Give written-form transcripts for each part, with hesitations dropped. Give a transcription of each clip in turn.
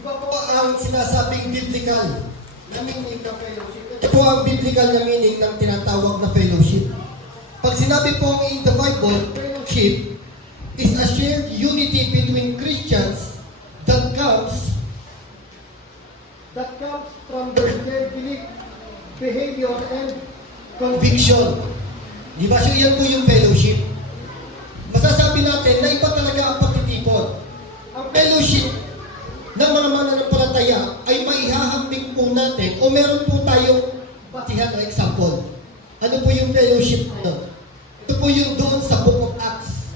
Iba po ang sinasabing biblical na meaning ng fellowship. Ito po ang biblical na meaning ng tinatawag na fellowship. Pag sinabi po in the Bible, fellowship is a shared unity between Christians that comes from their shared belief, behavior, and conviction. Di ba? So yan po yung fellowship. Masasabi natin na iba talaga ang pagtitipon. Ang fellowship ng mga mananampalataya ay maihahambing po natin o meron po tayong batihan na example. Ano po yung fellowship na? Ito po yung doon sa Book of Acts.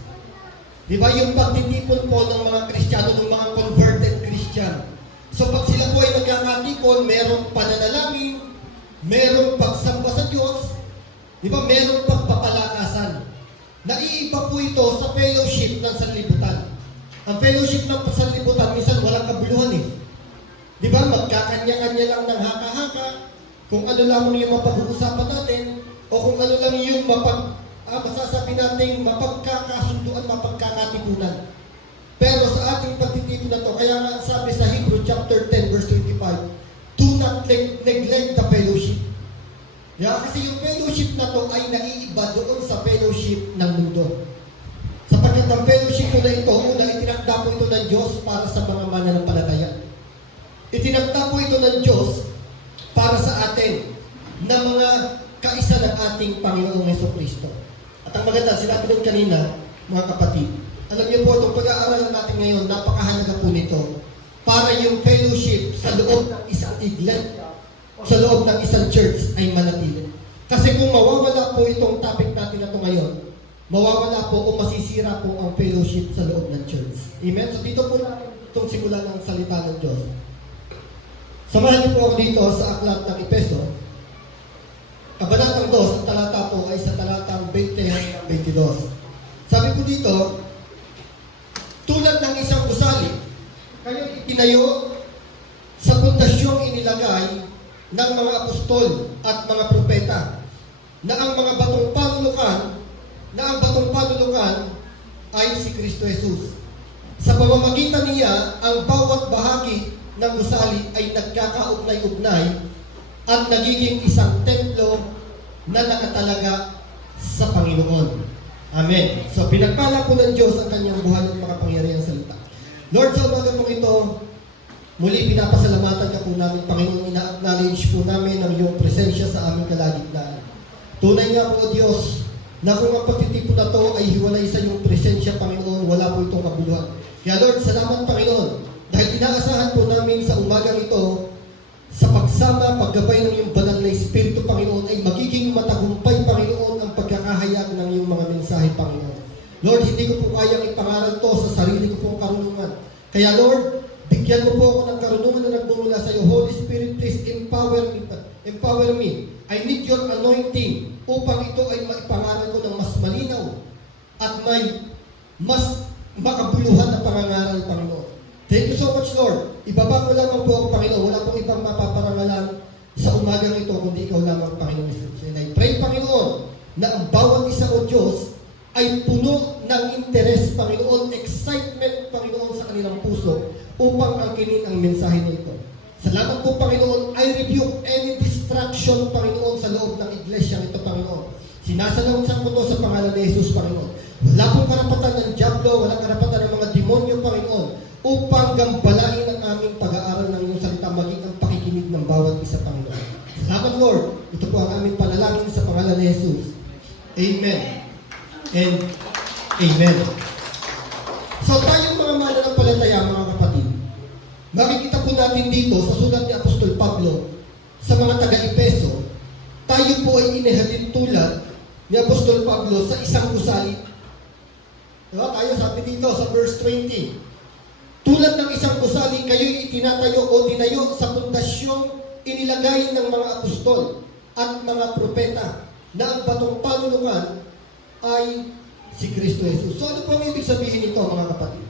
Di ba? Yung pagtitipon po ng mga Kristiyano, ng mga converted Christian. So pag sila po ay nagkakatipon, merong pananalangin, merong pagsamba sa Diyos, di ba? Merong pagpapalakasan. Naiiba po ito sa fellowship ng sanlibutan. Ang fellowship ng sanlibutan, minsan walang kabuluhan eh. Di ba? Magkakanya-kanya lang ng haka-haka, kung ano lamang yung mapag-uusapan natin, o kung ano lang yung masasabi nating mapagkakasunduan, mapagkakatipunan. Pero sa ating pagtitipon na to, kaya nga sabi sa Hebrew chapter 10 verse 25, do not neglect the fellowship. Yeah, kasi yung fellowship na to ay naiiba doon sa fellowship ng mundo. Sapagkat ang fellowship ko na ito, una, itinakda po ito ng Diyos para sa mga mananampalataya. Itinakda po ito ng Diyos para sa atin na mga kaisa ng ating Panginoong Jesucristo. At ang maganda, sinabi doon kanina, mga kapatid, alam niyo po, itong pag-aaralan natin ngayon, napakahalaga po nito para yung fellowship sa loob ng isang iglesia o sa loob ng isang church ay manatili. Kasi kung mawawala po itong topic natin na ito ngayon, mawawala po o masisira po ang fellowship sa loob ng church. Amen? So dito po natin itong simula ng salita ng Diyos. Samahan niyo po ako dito sa aklat ng Epeso. Kabanatang 2, ang talata po ay sa talatang 20 hanggang 22. Sabi po dito, tulad ng isang gusali, kayo itinayo sa pundasyong inilagay ng mga apostol at mga propeta na ang batong panulukan ay si Kristo Jesus. Sa pamamagitan niya, ang bawat bahagi ng gusali ay nagkakaugnay-ugnay at nagiging isang templo na nakatalaga sa Panginoon. Amen. So, pinagpala po ng Diyos ang kanyang buhay at makapangyarihang salita. Lord, sa umaga po ito, muli pinapasalamatan ka po namin, Panginoon, ina-acknowledge po namin ang iyong presensya sa aming kalagitnaan. Tunay nga po, Diyos, na kung ang pagtitipon na ito ay hiwalay sa iyong presensya, Panginoon, wala po itong kabuluhan. Kaya Lord, salamat, Panginoon, dahil inaasahan po namin sa umagang ito, sa pagsama, paggabay ng iyong banal na Espiritu, Panginoon, ay magiging matagumpay, Panginoon, ang pagkakahayag ng iyong mga mensahe, Panginoon. Lord, hindi ko po kayang ipangaral to sa sarili ko pong karunungan. Kaya Lord, bigyan mo po ako ng karunungan na nagmumula sa iyo. Holy Spirit, please empower me. I need your anointing upang ito ay maipangaral ko ng mas malinaw at may mas makabuluhan na pangangaral, Panginoon. Thank you so much, Lord. Ibaba ko lamang po ako, Panginoon. Wala pong ibang mapaparangalan sa umagang ito, kundi ikaw lamang, Panginoon Jesus. And I pray, Panginoon, na ang bawat isa o Diyos ay puno ng interes, Panginoon, excitement, Panginoon, sa kanilang puso upang angkinin ang mensahe na ito. Salamat po, Panginoon. I rebuke any distraction, Panginoon, sa loob ng iglesia ito, Panginoon. Sinasalawsan ko ito sa pangalan ni Jesus, Panginoon. Wala pong karapatan ng diablo, walang karapatan ng mga demonyo, Panginoon, upang gambalain ang aming pag-aaral ng iyong salita, maging ang pakikinig ng bawat isa, Panginoon. Salamat, Lord. Ito po ang aming panalangin sa pangalan ni Jesus. Amen. And Amen. So tayong mga mananampalataya, mga kapatid, makikita po natin dito sa sulat ni Apostol Pablo sa mga taga-Epeso, tayo po ay inihalin tulad ni Apostol Pablo sa isang gusali. Diba? Tayo sabi dito sa verse 20, tulad ng isang gusali, kayo'y itinatayo o tinayo sa pundasyong inilagay ng mga apostol at mga propeta na ang batong panulungan ay si Kristo Jesus. So ano po ang ibig sabihin nito, mga kapatid?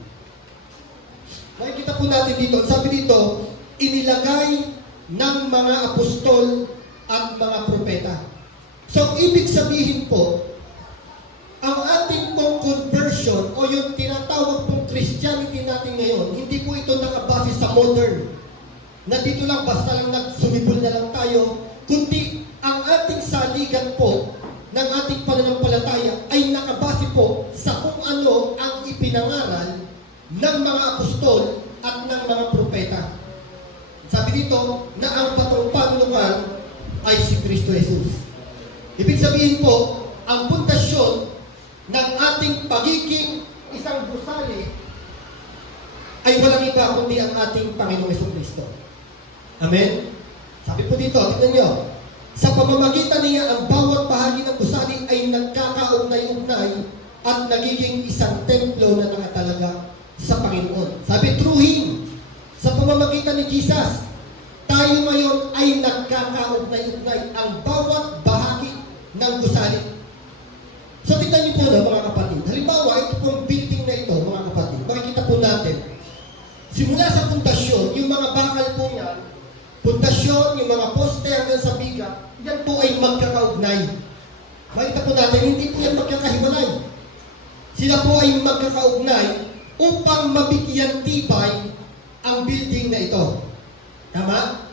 Makikita po natin dito, sabi dito, inilagay ng mga apostol at mga propeta. So ibig sabihin po, ang ating pong conversion o yung tinatawag pong Christianity natin ngayon, hindi po ito nakabase sa modern. Na dito lang, basta lang nagsumibol na lang tayo, kundi ang ating saligan po ng ating pananampalataya ay nakabase po sa kung ano ang ipinangaral ng mga apostol at ng mga propeta. Sabi dito na ang patong panlungan ay si Kristo Jesus. Ibig sabihin po, ang pundasyon ng ating pagiging isang gusali ay walang iba kundi ang ating Panginoong Jesucristo. Amen? Sabi po dito, tignan nyo, sa pamamagitan niya ang bawat bahagi ng gusali ay nagkakaugnay-ugnay at nagiging isang templo na nakatalaga sa Panginoon. Sabi, through Him, sa pamamagitan ni Jesus, tayo ngayon ay nagkakaugnay-ugnay ang bawat bahagi ng gusali. So, tignan niyo po na mga kapatid. Halimbawa, ito pong building na ito, mga kapatid. Makikita po natin. Simula sa pundasyon, yung mga bakal po yan, pundasyon, yung mga poste hanggang sa biga, yan po ay magkakaugnay. Makita po natin, hindi po yan magkakahiwalay. Sila po ay magkakaugnay upang mabigyan tibay ang building na ito. Tama?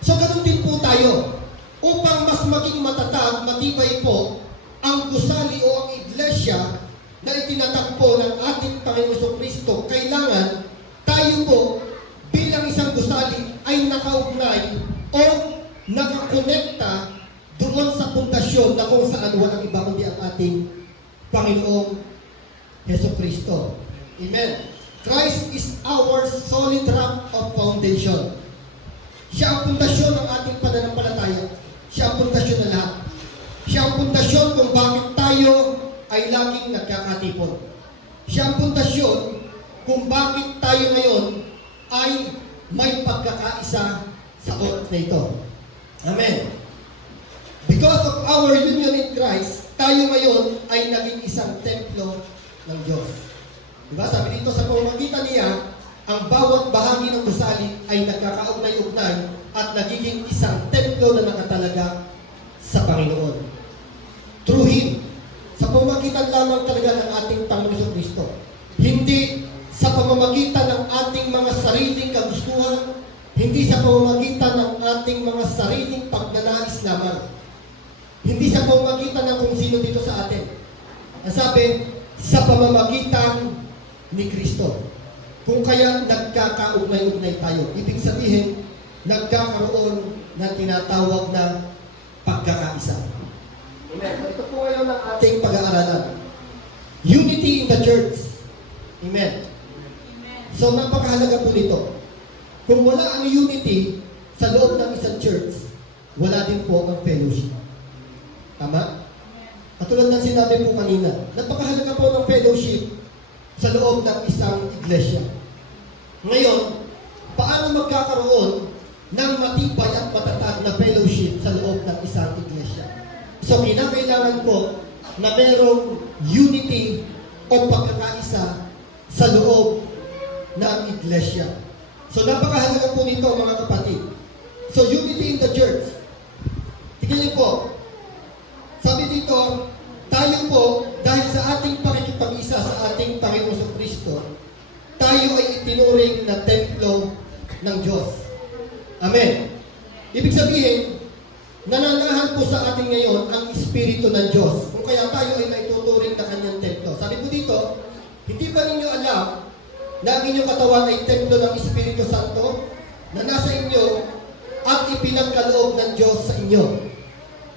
So, ganun din po tayo. Upang mas maging matatag, matibay po, ang gusali o ang iglesia na itinatagpo ng ating Panginoon Jesucristo, kailangan tayo po bilang isang gusali ay nakaugnay o nakakonekta doon sa pundasyon na kung saan walang iba kundi ang ating Panginoong Jesucristo. Amen. Christ is our solid rock of foundation. Siya ang pundasyon ng ating pananampalataya. Siya ang pundasyon na lahat. Siya ang pundasyon kung bakit tayo ay laging nagkakatipon. Siya ang pundasyon kung bakit tayo ngayon ay may pagkakaisa sa oras na ito. Amen. Because of our union in Christ, tayo ngayon ay naging isang templo ng Diyos. Diba? Sabi dito sa pamamagitan niya, ang bawat bahagi ng gusali ay nagkakaugnay-ugnay at nagiging isang templo na nakatalaga sa Panginoon. Through Him, sa pamamagitan lamang talaga ng ating Panginoon Jesucristo. Hindi sa pamamagitan ng ating mga sariling kagustuhan, hindi sa pamamagitan ng ating mga sariling pagnanais lamang. Hindi sa pamamagitan ng kung sino dito sa atin. Ang sabi, sa pamamagitan ni Kristo. Kung kaya nagkakaugnay-ugnay tayo, ibig sabihin, nagkakaroon ng tinatawag na pagkakaisa. Amen. So, ito po ngayon ang ating pag-aaralan. Unity in the church. Amen. So, napakahalaga po nito. Kung wala ang unity sa loob ng isang church, wala din po ang fellowship. Tama? Katulad ng sinabi po kanina, napakahalaga po ng fellowship sa loob ng isang iglesia. Ngayon, paano magkakaroon ng matibay at matatag na fellowship sa loob ng isang iglesia? So, kinakailangan po na merong unity o pagkakaisa sa loob ng iglesia. So, napakahalaga po nito mga kapatid. So, unity in the church. Tingnan niyo po, sabi dito, tayo po, dahil sa ating pakikipag-isa sa ating Panginoon Jesucristo, tayo ay itinuring na templo ng Diyos. Amen. Ibig sabihin, nananahan po sa atin ngayon ang Espiritu ng Diyos. Kung kaya tayo ay naituturing na kanyang templo. Sabi po dito, hindi ba ninyo alam na ang inyong katawan ay templo ng Espiritu Santo na nasa inyo at ipinagkaloob ng Diyos sa inyo?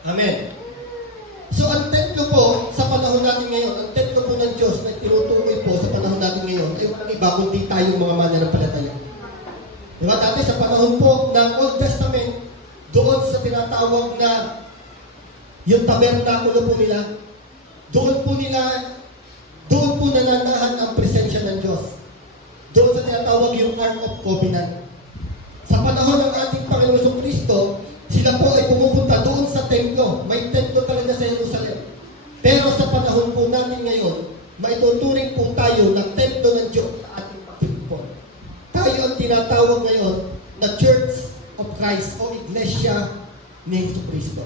Amen. So, ang templo po sa panahon natin ngayon, ang templo po ng Diyos na tinutukoy po sa panahon natin ngayon ay walang iba kundi tayong mga mananampalataya. Diba? Dati sa panahon po ng Old Testament, doon sa tinatawag na yung tabernakulo po nila, doon po nananahan ang presensya ng Diyos. Doon sa tinatawag yung Ark of Covenant. Sa panahon ng ating Panginoon Jesucristo, sila po ay pumupunta doon sa templo. May templo talaga sa Jerusalem. Pero sa panahon po natin ngayon, maituturing po tayo ng templo ng Diyos sa ating pagtipon. Tayo ang tinatawag ngayon na Church of Christ o Iglesia ni Jesucristo.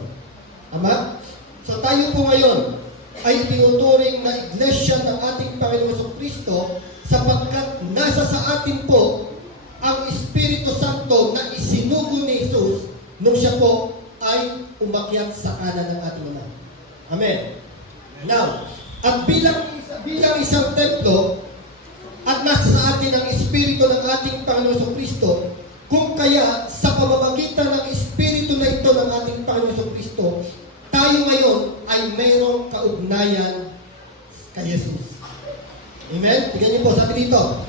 Tama? So tayo po ngayon ay tinuturing na Iglesia ng ating Panginoon Jesucristo sapagkat nasa sa atin po ang Espiritu Santo na isinugo ni Jesus nung siya po ay umakyat sa kanan ng ating Ama. Amen. Now, at bilang isang templo, at nasa sa atin ang Espiritu ng ating Panginoon Kristo, kung kaya sa pamamagitan ng Espiritu na ito ng ating Panginoon Kristo, tayo ngayon ay mayroong kaugnayan kay Jesus. Amen? Tignan niyo po, sabi dito,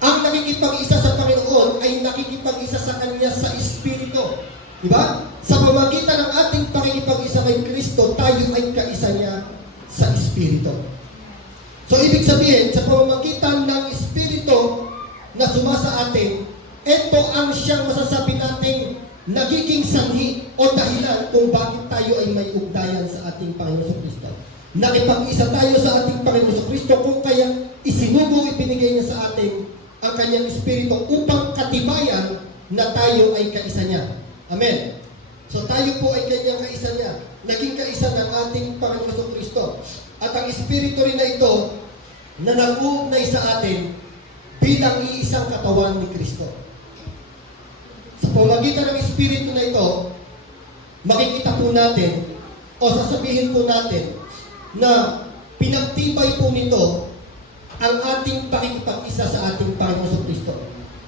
ang nakikipag-isa sa Panginoon ay nakikipag-isa sa Kanya sa Espiritu. Diba? Sa pamamagitan ng ating pakikipag-isa kay Kristo, tayo ay kaisa niya sa Espiritu. So, ibig sabihin, sa pamamagitan ng Espiritu na sumasa atin, ito ang siyang masasabi nating nagiging sanhi o dahilan kung bakit tayo ay may ugnayan sa ating Panginoon Kristo. Nakipag-isa tayo sa ating Panginoon Kristo kung kaya isinugo, ibinigay niya sa atin ang kanyang Espiritu upang katibayan na tayo ay kaisa niya. Amen. So tayo po ay kanyang kaisa niya. Naging kaisa ng ating Panginoon Kristo. At ang Espiritu rin na ito na nag-uugnay sa atin bilang iisang katawan ni Kristo. Sa pamamagitan ng Espiritu na ito, makikita po natin o sasabihin po natin na pinagtibay po nito ang ating pakikipag-isa sa ating Panginoon Kristo.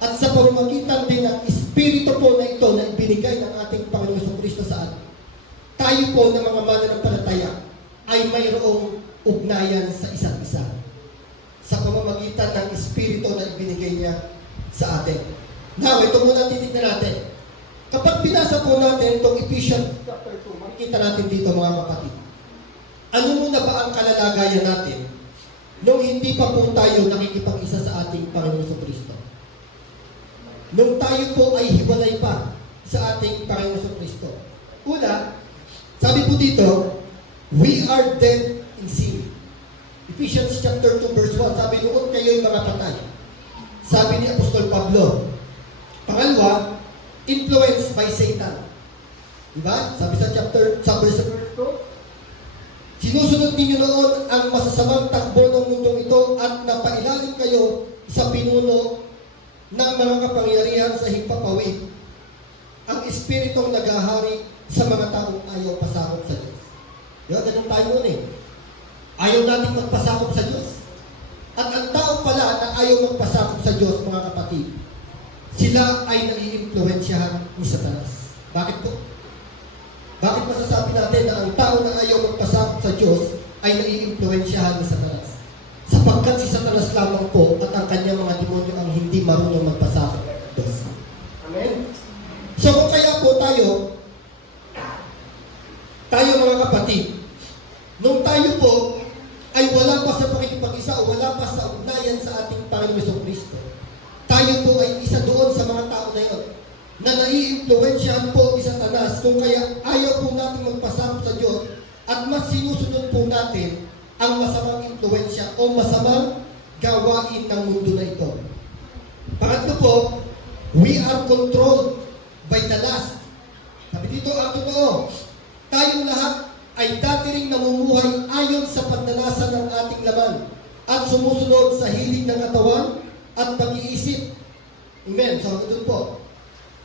At sa pamamagitan din ng Espiritu po na ito na ibinigay ng ating Panginoon Kristo sa atin, tayo po ng mga mananampalataya ay mayroong ugnayan sa isa't isa sa pamamagitan ng Espiritu na ibinigay niya sa atin. Now, ito muna titignan natin. Kapag binasa po natin itong Ephesians chapter 2, makikita natin dito mga kapatid. Ano muna ba ang kalalagayan natin nung hindi pa po tayo nakikipag-isa sa ating Panginoon Kristo? Nung tayo po ay hiwalay pa sa ating Panginoon Kristo. Una, sabi po dito, we are dead in sin. Ephesians chapter 2 verse 1, sabi noon kayo'y mga patay. Sabi ni Apostol Pablo. Pangalawa, influenced by Satan. Diba? Sabi sa verse 2, sinusunod ninyo noon ang masasamang takbo ng mundong ito at napailalim kayo sa pinuno ng mga kapangyarihan sa himpapawid. Ang espiritong naghahari sa mga taong ayaw pasakop sa Diyos. Diba? Ganun tayo noon eh. Ayaw natin magpasakop sa Diyos. At ang tao pala na ayaw magpasakop sa Diyos, mga kapatid, sila ay nai-impluwensyahan ni Satanas. Bakit po? Bakit masasabi natin na ang tao na ayaw magpasakop sa Diyos ay nai-impluwensyahan ni Satanas? Sapagkat si Satanas lamang po at ang kanyang mga demonyo ang hindi marunong magpasakop sa Diyos. Amen? So kung kaya po tayo mga kapatid, nung tayo po ay wala pa sa pakikipag-isa o wala pa sa ugnayan sa ating Panginoon Kristo, tayo po ay isa doon sa mga tao na yun na nai-impluwensyahan po ni Satanas kung kaya ayaw po natin magpasakop sa Diyos at mas sinusunod po natin ang masamang impluwensya o masamang gawain ng mundo na ito. Pangatlo po, we are controlled by the lust. Sabi dito, ang totoo, tayong lahat ay dati ring namumuhay ayon sa pagdanasan ng ating laman at sumusunod sa hilig ng katawan at pag-iisip. Amen. So, doon po.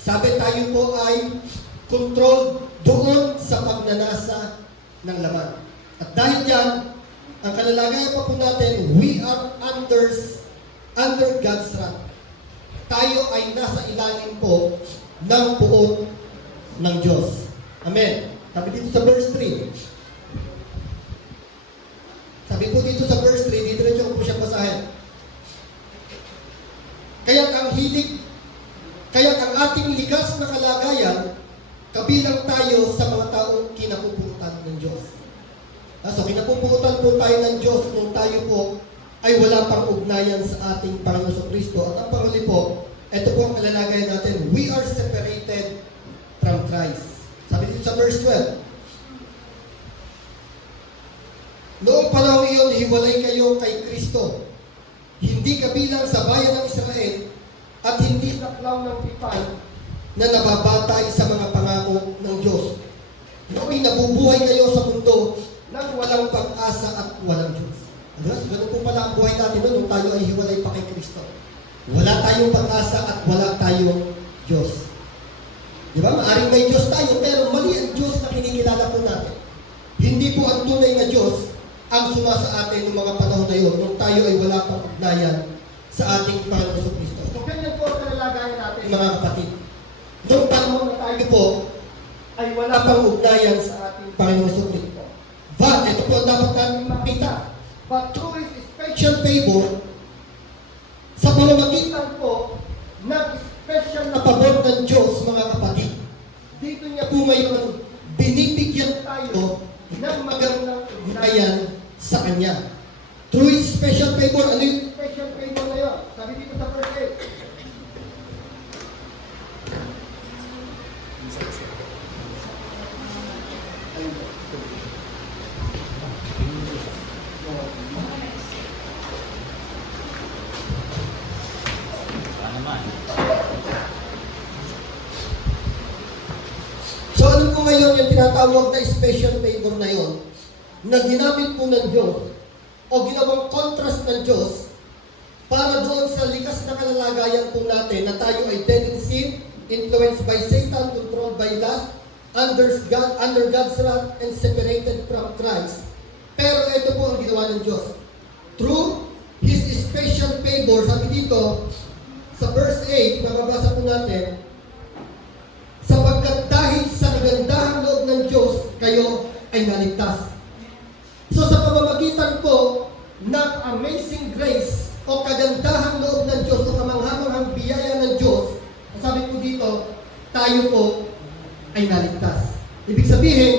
Sabi tayo po ay controlled doon sa pagnanasa ng laman. At dahil dyan, ang kalalagayan pa po natin, we are under God's wrath. Tayo ay nasa ilalim po ng puot ng Diyos. Amen. Sabi dito sa verse 3. Sabi po dito sa verse 3, dito rin ko po siya basahin. Kaya't ang ating likas na kalagayan, kabilang tayo sa mga taong kinapuputan ng Diyos. So, kinapuputan po tayo ng Diyos nung tayo po ay wala pang ugnayan sa ating Panginoon Kristo. At ang panghuli po, ito po ang kalalagayan natin, we are separated from Christ. Sabi dito sa verse 12, noong panahon iyon, hiwalay kayo kay Kristo. Hindi kabilang sa bayan ng Israel at hindi saklaw ng pipay na nababatay sa mga pangako ng Diyos. Noong nabubuhay kayo sa mundo nang walang pag-asa at walang Diyos. Ganun po pala ang buhay natin noon nung tayo ay hiwalay pa kay Kristo. wala tayong pag-asa at wala tayong Diyos. Di ba? Maaring may Diyos tayo, pero mali ang Diyos na kinikilala po natin. Hindi po ang tunay na Diyos ang sumasa atin ng mga panahon na yun, nung tayo ay wala pang ugnayan sa ating Panginoon Kristo. So, ganyan po ang kalalagayan natin, mga kapatid. Noong panahon na tayo po ay wala pang ugnayan sa ating Panginoon Kristo. But, ito po ang dapat namin makita. But through His special favor, sa pamamagitan po ng special na pabor ng Diyos, mga kapatid, dito niya po ngayon binibigyan tayo ng magandang ugnayan sa Kanya. Through His special favor, ano yung special favor na yun? Sabi dito sa verse 8. So ano po ngayon yung tinatawag na special favor na yon na ginamit po ng Diyos o ginawang contrast ng Diyos para doon sa likas na kalalagayan po natin na tayo ay dead in sin, influenced by Satan, controlled by lust, under God's wrath, and separated from Christ. Pero ito po ang ginawa ng Diyos. Through His special favor, sabi dito, sa verse 8, mababasa po natin, sapagkat dahil sa kagandahang loob ng Diyos, kayo ay naligtas. So sa pamamagitan po ng amazing grace o kagandahang loob ng Diyos o kamanghamanghang biyaya ng Diyos, sabi po dito, tayo po ay naligtas. Ibig sabihin,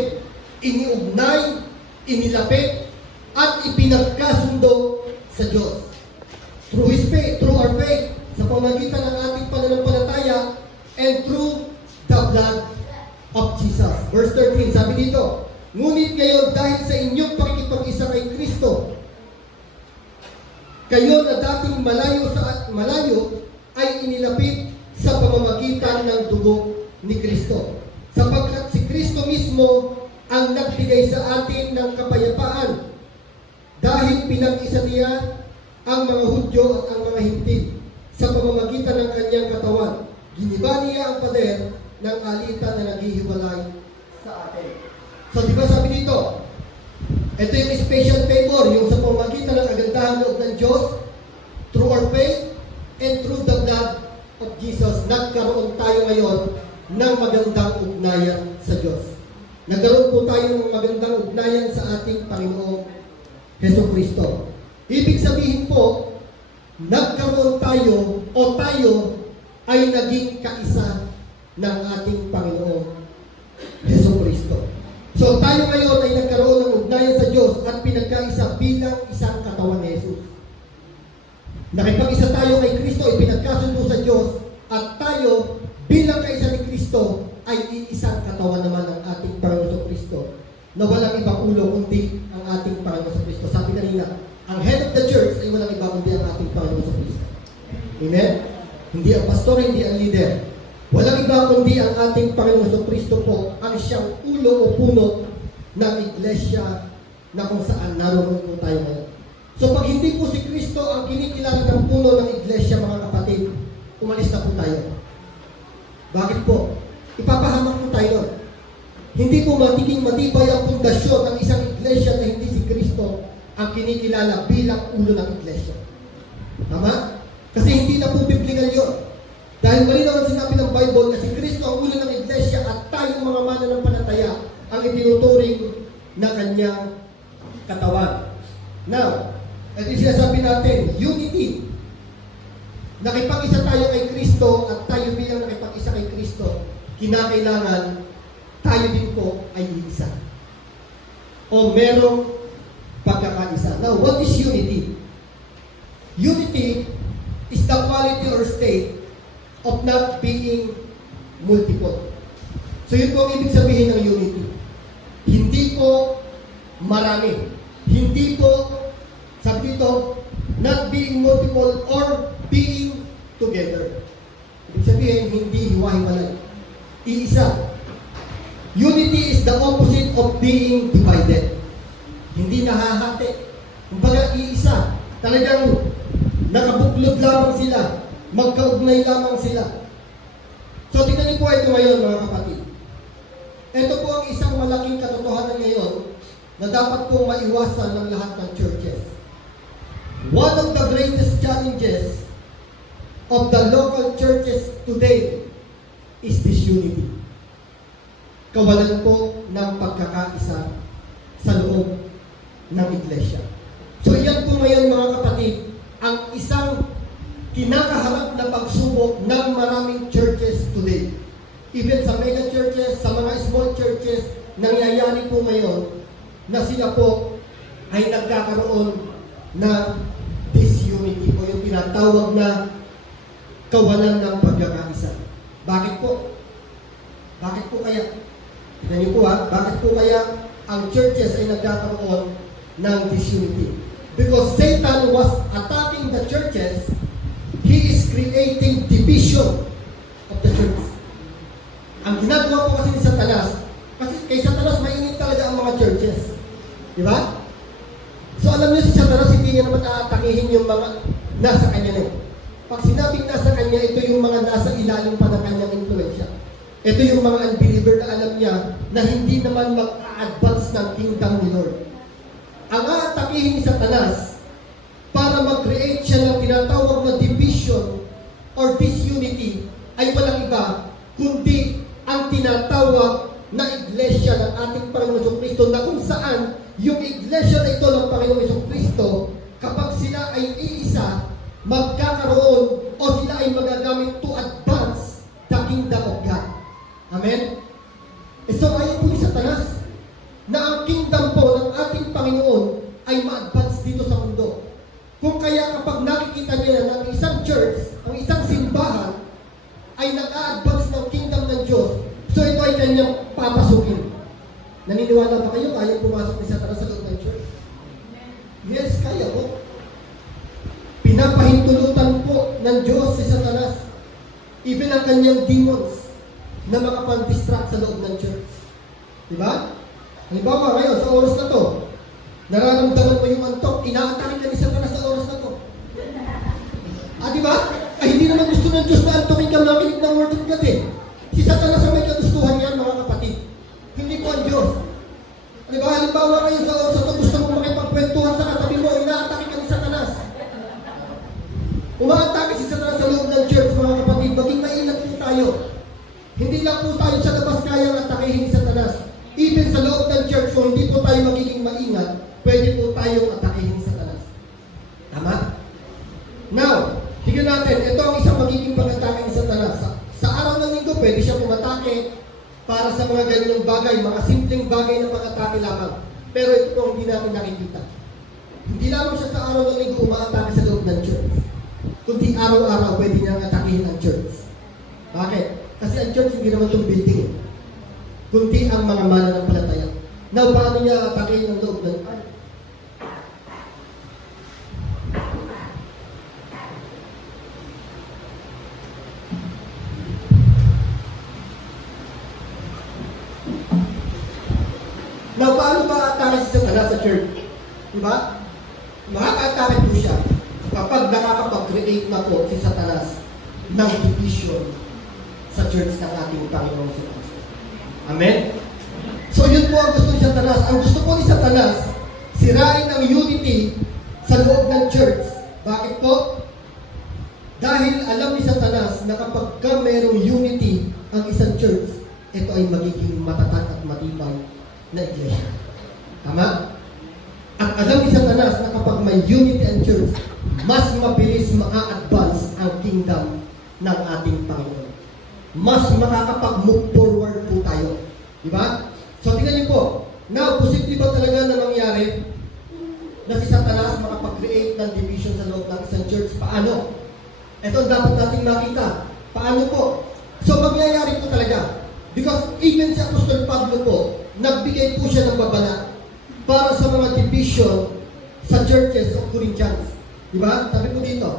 iniugnay, inilapit, at ipinagkasundo sa Diyos. Through His faith, through our faith, sa pamamagitan ng ating pananampalataya, and through the blood of Jesus. Verse 13, sabi dito, ngunit kayo dahil sa inyong pakikipag-isa kay Kristo, kayo na dating malayo ay inilapit sa pamamagitan ng dugo ni Kristo. Sapagkat si Kristo mismo ang nagbigay sa atin ng kapayapaan dahil pinag-isa niya ang mga Hudyo at ang mga Hintil sa pamamagitan ng kanyang katawan. Giniba niya ang pader ng alitan na naghihiwalay sa atin. So, di ba sabi dito, ito yung special favor, yung sa pamamagitan ng kagandahan loob ng Diyos, through our faith, and through the blood of Jesus, nagkaroon tayo ngayon ng magandang ugnayan sa Diyos. Nagkaroon po tayo ng magandang ugnayan sa ating Panginoong Jesucristo. Ibig sabihin po, nagkaroon tayo o tayo ay naging kaisa ng ating Panginoong Jesucristo. So tayo ngayon ay nagkaroon ng ugnayan sa Diyos at pinagkaisa bilang isang katawan ni Jesus. Nakipag-isa tayo kay Kristo, ipinagkasundo sa Diyos, at tayo bilang kaisa ni Kristo ay iisang katawan naman ng ating Panginoong Kristo na walang ibang ulo kundi ang ating Panginoong Kristo. Sabi kanina, ang head of the church ay walang iba kundi ang ating Panginoong Kristo. Amen? Hindi ang pastor, hindi ang leader. Walang iba kundi ang ating Panginoong Kristo po ang siyang ulo o puno ng iglesia na kung saan naroon po tayo ngayon. So pag hindi po si Kristo ang kinikilala ng puno ng iglesia, mga kapatid, umalis na po tayo. Bakit po? Ipapahamak po tayo nun. Hindi po magiging matibay ang pundasyon ng isang iglesia na hindi si Kristo ang kinikilala bilang ulo ng iglesia. Tama? Kasi hindi na po biblical yun. Dahil mali naman sinabi ng Bible na si Kristo ang ulo ng iglesia at tayong mga mananampalataya ang itinuturing na kanyang katawan. Now, ito yung sinasabi natin, unity. Nakipag-isa tayo kay Kristo at tayo bilang nakipag-isa kay Kristo, kinakailangan tayo din po ay isa. O merong pagkakaisa. Now, what is unity? Unity is the quality or state of not being multiple. So yun po ang ibig sabihin ng unity. Hindi po marami. Hindi po, sabi dito, not being multiple or being together. Ibig sabihin, hindi hiwa-hiwalay. Iisa. Unity is the opposite of being divided. Hindi nahahati. Kumbaga, iisa. Talagang nakabuklod lamang sila. Magkaugnay lamang sila. So tingnan niyo po ito ngayon mga kapatid. Ito po ang isang malaking katotohanan ngayon na dapat po maiwasan ng lahat ng churches. One of the greatest challenges of the local churches today is disunity. Kawalan po ng pagkakaisa sa loob ng iglesia. So yan po ngayon mga kapatid, ang isang kinakaharap na pagsubok ng maraming churches today. Even sa mega churches, sa mga small churches, nangyayari po ngayon na sila po ay nagkakaroon ng disunity o yung tinatawag na kawalan ng pagkakaisa. Bakit po? Bakit po kaya? Tignan niyo po bakit po kaya ang churches ay nagkakaroon ng disunity? Because Satan was attacking the churches, he is creating division of the church. Ang ginagawa po kasi ni Satanas, kasi kay Satanas mainit talaga ang mga churches. Di ba? So alam niyo si Satanas, hindi niya naman aatakihin yung mga nasa kanya na. Pag sinabing nasa kanya, ito yung mga nasa ilalim pa ng kanyang influensya. Ito yung mga unbeliever na alam niya na hindi naman mag-a-advance ng kingdom ni Lord. Ang aatakihin ni Satanas para mag-create siya ng tinatawag na division or disunity ay walang iba kundi ang tinatawag na iglesia ng ating Panginoong Kristo, na kung saan yung iglesia na ito ng Panginoong Kristo, kapag sila ay iisa, magkakaroon o sila ay magagamit to advance the kingdom of God. Amen? So ayaw po ni Satanas na ang kingdom po ng ating Panginoon ay ma-advance dito sa mundo. Kung kaya kapag nakikita niya na ang isang church, ang isang simbahan, ay nag-a-advance ng kingdom ng Diyos, so ito ay kanyang papasukin. Naniniwala ba kayo kaya pumasok ni Satanas sa loob ng church? Yes, kaya po. Pinapahintulutan po ng Diyos si Satanas, even ang kanyang demons, na makapag-distract sa loob ng church. Diba? Halimbawa ngayon, sa oras na to, nararamdaman mo yung antok, inaatake ka ni Satanas sa oras na to. Diba? Ay, hindi naman gusto ng Diyos na antokin ka makinig ng word of God eh. Si Satanas ang may kagustuhan yan, mga kapatid. Hindi po ang Diyos. Diba? Halimbawa ngayon sa oras na to, gusto mo makipagkwentuhan sa katabi mo, inaatake ka ni Satanas. Umaatake si Satanas sa loob ng church, mga kapatid. Maging maingat po tayo. Hindi lang po tayo sa labas kayang atakihin ni Satanas. Even sa loob ng church, kung hindi po tayo magiging maingat, pwede po tayong atakihin ni Satanas. Tama? Now, tignan natin, ito ang isang magiging pag-atake ni Satanas. Sa araw ng linggo, pwede siya pumatake para sa mga ganyan bagay, mga simpleng bagay na pag-atake lamang. Pero ito po hindi natin nakikita. Hindi lamang siya sa araw ng linggo umaatake sa loob ng church, kundi araw-araw pwede niyang atakihin ang church. Bakit? Kasi ang church hindi naman itong building eh, kundi ang mga mananampalataya. Now, paano niya atakihin ang loob ng church? Now, paano ba atake si Satanas sa church? Diba? Makaka-atake po siya kapag nakakapag-create na po si Satanas ng division sa church ng ating Panginoong Hesus. Amen? So, yun po ang gusto ni Satanas. Ang gusto po ni Satanas, sirain ang unity sa loob ng church. Bakit po? Dahil alam ni Satanas na kapag mayroong unity ang isang church, ito ay magiging matatag at matibay na iglesia. Tama? At alam ni Satanas na kapag may unity ang church, mas mabilis maa-advance ang kingdom ng ating Panginoon. Mas makakapag-move forward po tayo. Diba? So, tingnan niyo po. Now, posible ba talaga na mangyari na si Satanas makapag-create ng division sa loob ng isang church? Paano? Ito ang dapat nating makita. Paano po? So, mangyayari po talaga. Because even si Apostol Pablo po, nagbigay po siya ng babala para sa mga division sa churches of Corinthians. Diba? Sabi po dito.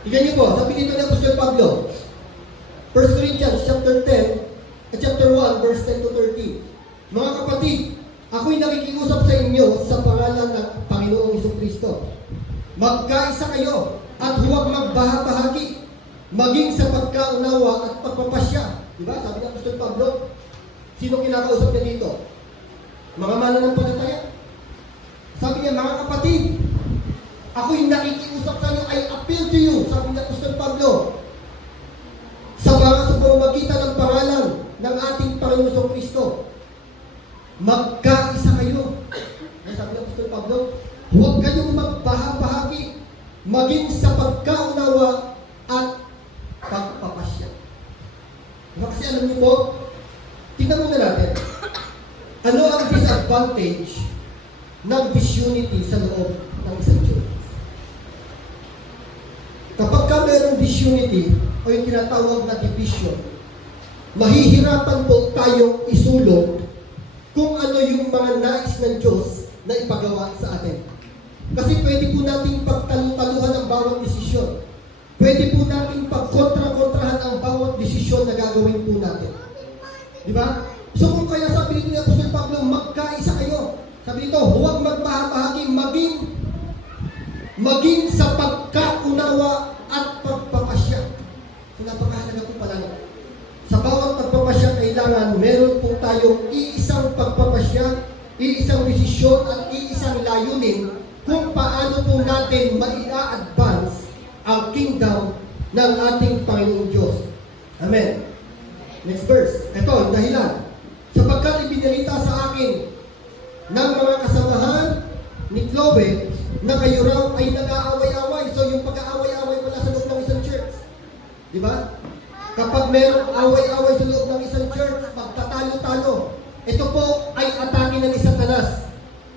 Tignan niyo po, sabi dito ni Apostol Pablo, 1 Corinthians chapter 10, chapter 1, verse 10 to 13. Mga kapatid, ako'y nakikiusap sa inyo sa pangalan ng Panginoong Hesus Kristo. Magkaisa kayo at huwag magbahabahagi, maging sa pagkaunawa at pagpapasya. Diba? Sabi ng Apostol Pablo, sino kinakausap niya dito? Mga mananampalataya. Sabi niya, mga kapatid, ako'y nakikiusap sa inyo, I appeal to you, sabi ng Apostol Pablo, sa pamamagitan ng pangalan ng ating Panginoong Kristo, magkaisa kayo. Ay, sabi ng Apostol Pablo, huwag kayong magbahabahagi, maging sa pagkaunawa at pagpapasya. Kasi alam niyo po, tingnan muna natin, ano ang disadvantage ng disunity sa loob ng isang church? Kapag ka mayroong disunity o yung tinatawag na division, mahihirapan po tayong isulong kung ano yung mga nais ng Diyos na ipagawa sa atin. Kasi pwede po nating pagtaluhan ang bawat desisyon. Pwede po nating pagkontra-kontrahan ang bawat desisyon na gagawin po natin. Di ba? So kung kaya sabi dito ni Apostol Pablo, magkaisa kayo. Sabi dito, huwag magbahabahagi, maging sa pagkaunawa at pagpapasya. So napakahalaga po pala. Sa bawat pagpapasya, kailangan meron po tayong iisang pagpapasya, iisang desisyon at iisang layunin kung paano po natin mai-advance ang kingdom ng ating Panginoong Diyos. Amen. Next verse. Ito, yung dahilan. Sapagkat ibinalita sa akin ng mga kasamahan ni Chloe na kayo raw ay nag-aaway-away. So yung pag-aaway-away wala sa loob ng isang church. Di ba? Kapag merong away-away sa loob ng isang church, magtatalo-talo. Ito po ay atake ng Satanas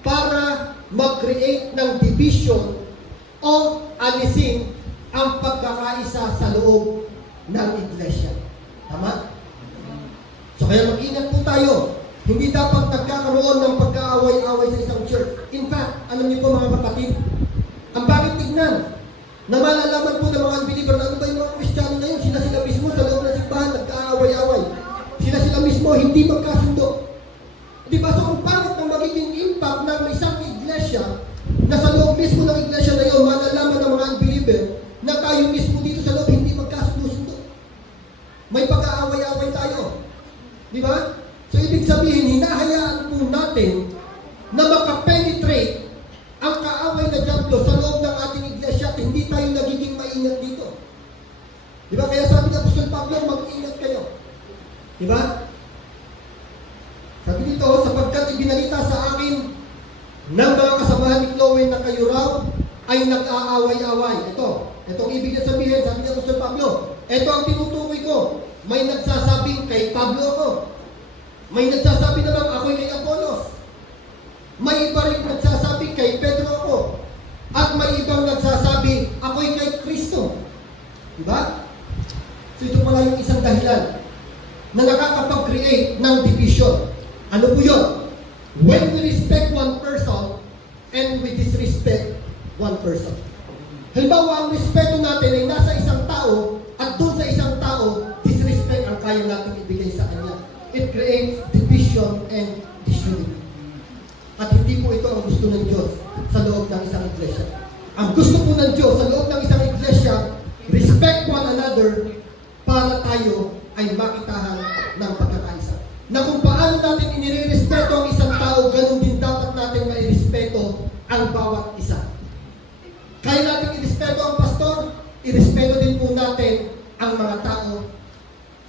para mag-create ng division o alisin ang pagkakaisa sa loob ng iglesia. Tama? So kaya mag-ingat po tayo. Hindi dapat nagkakaroon ng pagkaaway-away sa isang church. In fact, alam niyo po mga kapatid, ang bakit tignan na malalaman po ng mga unbeliever na ano ba yung mga Kristiyano ngayon, sila mismo sa loob ng simbahan nagkaaway-away. Sila mismo hindi magkasundo. Di ba? So kung bakit ang magiging impact ng isang iglesia na sa loob mismo ng iglesia na yun, malalaman ng mga unbeliever na tayo mismo dito sa loob hindi magkasundo. May pagkaaway-away tayo. Di ba? So ibig sabihin, hinahayaan po natin na makapenetrate ang kaaway na diablo sa loob ng ating iglesia at hindi tayo nagiging maingat dito. Di ba? Kaya sabi ng Apostol Pablo, mag-ingat kayo. Di ba? Sabi dito, sapagkat ibinalita sa akin ng mga kasamahan ni Chloe na kayo raw ay nag-aaway-away. Itong ibig na sabihin, sabi ng Apostol Pablo, ito ang tinutukoy ko. May nagsasabing kay Pablo ako. May nagsasabi naman ako'y kay Apollos. May iba rin nagsasabi kay Pedro ako. At may ibang nagsasabi ako'y kay Kristo. Diba? So ito pala yung isang dahilan na nakakapag-create ng division. Ano po yun? When we respect one person and we disrespect one person. Halimbawa, ang respeto natin ay nasa isang tao at doon sa isang tao, disrespect ang kaya natin ibigay sa kanya. It creates division and disunity. At hindi po ito ang gusto ng Diyos sa loob ng isang iglesia. Ang gusto po ng Diyos sa loob ng isang iglesia, respect one another para tayo ay makitahan ng pagkakaisa. Na kung paano natin inirespeto ang isang tao, ganun din dapat natin mairespeto ang bawat isa. Kaya natin irespeto ang pastor, irespeto din po natin ang mga tao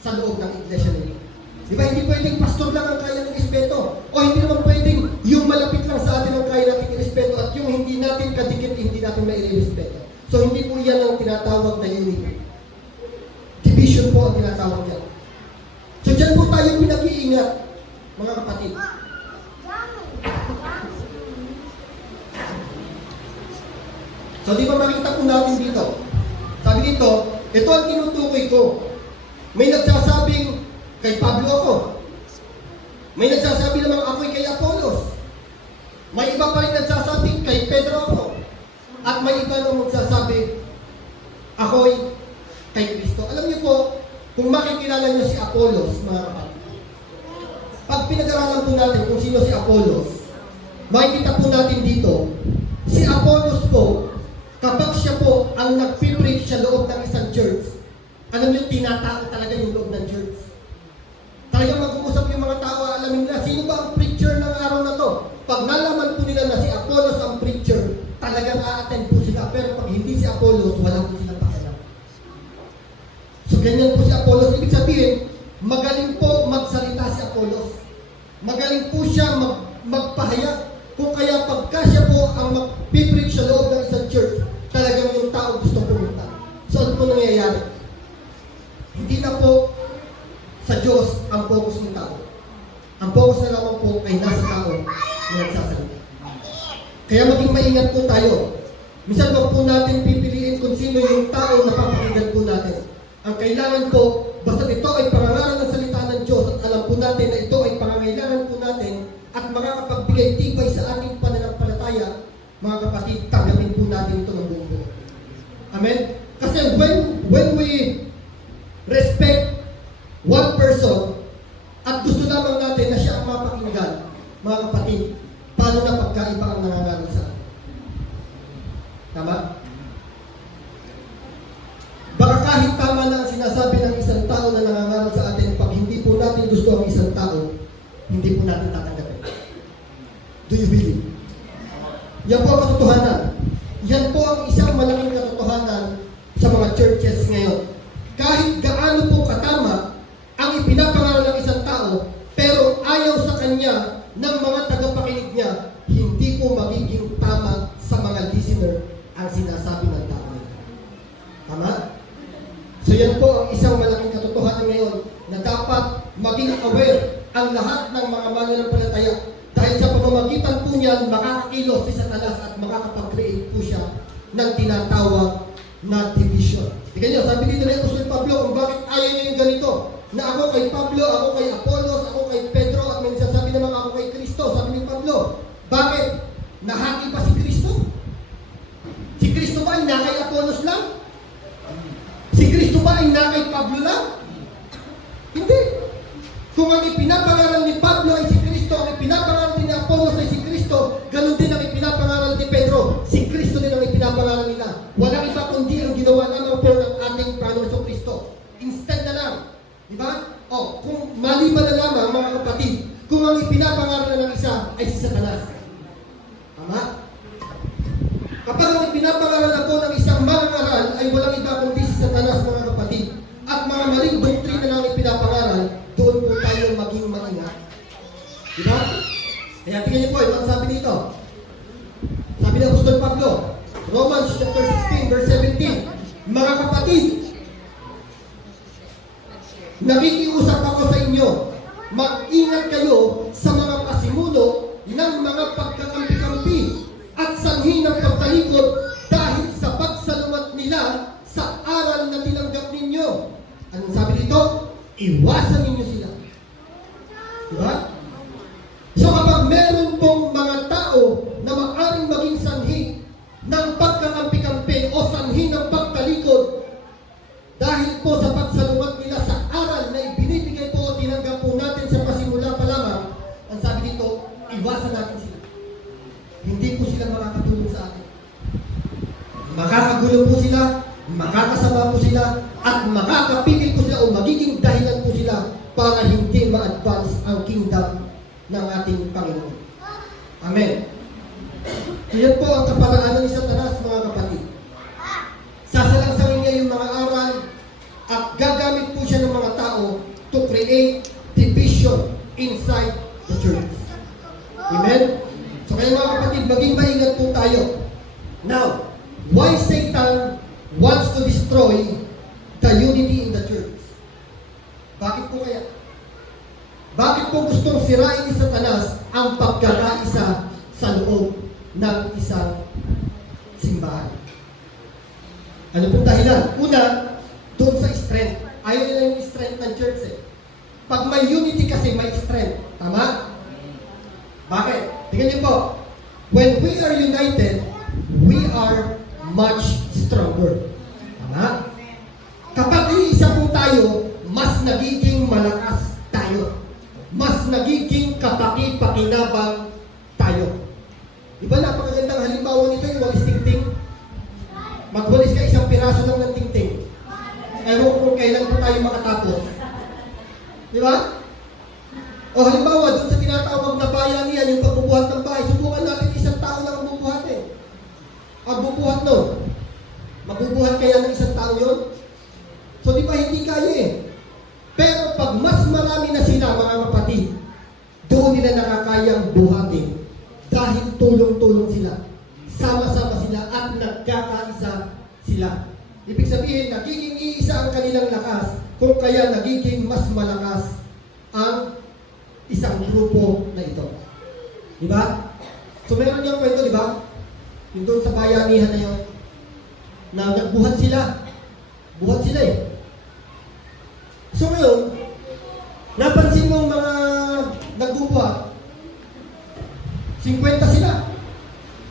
sa loob ng iglesia nila. Di ba, hindi pwedeng pastor lang ang kaya ng respeto. O hindi naman pwedeng yung malapit lang sa atin ang kaya natin irespeto at yung hindi natin kadikit, hindi natin mairespeto. So hindi po yan ang tinatawag na unity. Division po ang tinatawag yan. So dyan po tayo pinag-iingat, mga kapatid. So di ba makita po natin dito? Sabi dito, ito ang tinutukoy ko. May nagsasabing kay Pablo ako. May nagsasabi naman ako'y kay Apollos. May iba pa rin nagsasabi kay Pedro ako. At may iba naman magsasabi ako'y kay Kristo. Alam niyo po, kung makikilala niyo si Apollos, mga kapatid, pag pinag-aralan po natin kung sino si Apollos, makikita po natin dito, si Apollos po, kapag siya po ang nag-preach sa loob ng isang church, alam niyo, tinatao talaga yung loob ng church. Talagang mag-uusap yung mga tao, alamin nila, sino ba ang preacher ng araw na to? Pag nalaman po nila na si Apollos ang preacher, talagang a-attend po sila. Pero pag hindi si Apollos, wala po silang pakialam. So ganyan po si Apollos. Ibig sabihin, magaling po magsalita si Apollos. Magaling po siya magpahayag. Kung kaya pagka siya po ang mag-preach sa loob ng isang church, talagang yung tao gusto pumunta. So ano po nangyayari? Hindi na po sa Diyos ang focus ng tao. Ang focus na lamang po ay nasa tao na nagsasalita. Kaya maging maingat po tayo. Minsan wag po natin pipiliin kung sino yung tao na papakinggan po natin. Ang kailangan po, basta ito ay pangangaral ng salita ng Diyos at alam po natin na ito ay pangangailangan po natin at makakapagbigay tibay sa ating pananampalataya, mga kapatid, tanggapin po natin ito ng buong buo. Amen? Kasi when we respect one person at gusto lamang natin na siya ang mapakinggan, mga kapatid, paano na pagkaiba ang nangangaral sa atin? Tama? Baka kahit tama na ang sinasabi ng isang tao na nangangaral sa atin, pag hindi po natin gusto ang isang tao, hindi po natin tatanggapin. Do you believe? Yan po ang katotohanan. Yan po ang isang malaking katotohanan sa mga churches ngayon. Kahit gaano po katama ang ipinapangaral ng isang tao, pero ayaw sa kanya ng mga tagapakinig niya, hindi po magiging tama sa mga listener ang sinasabi ng tao. Tama? So yan po ang isang malaking katotohanan ngayon na dapat maging aware ang lahat ng mga mananampalataya. Dahil sa pamamagitan po niyan, makakakilos si Satanas at makakapag-create po siya ng tinatawag na division. Tingnan niyo, sabi dito ni Apostol Pablo kung bakit ayaw niya yung ganito. Na ako kay Pablo, ako kay Apollos, ako kay Pedro, at minsan sabi naman ako kay Kristo. Sabi ni Pablo, bakit? Nahati pa si Kristo? Si Kristo ba ay nakay Apollos lang? Si Kristo ba ay nakay Pablo lang? Hindi. Kung ang ipinapangaral ni Pablo ay si Kristo, ang ipinapangaral ni Apollos ay si Kristo, ganun din ang ipinapangaral ni Pedro. Si Kristo din ang ipinapangaral nila. Walang iba kundi ang ginawa lamang po ng ating Panginoon Kristo. Instead na lang. Diba? O, kung maliban na lamang mga kapatid, kung ang ipinapangaral ng isa ay si Satanas. Tama? Kapag ang ipinapangaral ako ng isang mangangaral ay walang iba kundi si Satanas, mga kapatid. At mga maling doktrina lang ipinapangaral, doon po tayo maging maingat. Diba? Kaya tingnan niyo po, ito ang sabi dito. Sabi ng Apostol Pablo, Romans chapter 16, verse 17, mga kapatid, nakikiusap ako sa inyo, mag-ingat kayo sa mga pasimuno ng mga pagkakampi-kampi at sanhi ng pagtalikod dahil sa pagsalumat nila sa aral na tinanggap ninyo. Anong sabi dito? Iwasan ninyo sila. Diba? So kapag meron pong mga tao na maaaring maging sanhi ng pagkakampi-kampi o sanhi ng pagtalikod dahil po sa pagsalumat nila sa aral na ibinibigay po o tinanggap po natin sa pasimula pa lamang, ang sabi dito, iwasan natin sila. Hindi po sila makakatulong sa atin. Makakagulo po sila, makakasama po sila, at makakapigil po sila o magiging dahilan po sila para hindi ma-advance ang kingdom ng ating Panginoon. Amen. So yan po ang kaparaanan ni Satanas, mga kapatid. Sasalangsangin niya yung mga aral at gagamit po siya ng mga tao to create division inside the church. Amen? So kaya mga kapatid, maging maingat po tayo. Now, why Satan wants to destroy the unity in the church? Bakit po kaya? Bakit po gustong sirain ni Satanas ang pagkakaisa sa loob ng isang simbahan? Ano pong dahilan? Una, doon sa strength. Ayaw nila yung strength ng church eh. Pag may unity kasi, may strength. Tama? Bakit? Tingnan niyo po. When we are united, we are much stronger. Tama? Kapag iisa po tayo, mas nagiging malakas tayo. Mas nagiging kapaki-pakinabang tayo. Diba napakagandang halimbawa nito yung walis tingting? piraso lang ng tingting. Ewan ko kung kailan pa tayo makatapos. Di ba? O halimbawa, doon sa tinatawag na bayanihan, yung pagbubuhat ng bahay, subukan natin isang tao lang ang bubuhat eh. Ang bubuhat nun. Mabubuhat kaya ng isang tao yun? So di ba hindi kaya eh. Pero pag mas marami na sila, mga kapatid, doon nila nakakayang buhatin. Dahil tulong-tulong sila. Sama-sama sila at nagkakaisa sila. Ibig sabihin, nagiging iisa ang kanilang lakas, kung kaya nagiging mas malakas ang isang grupo na ito. Di ba? So meron yung kwento, di ba? Yung doon sa bayanihan na yun, na nagbuhat sila. Buhat sila eh. So ngayon, napansin mo mga nagbubuhat, 50 sila.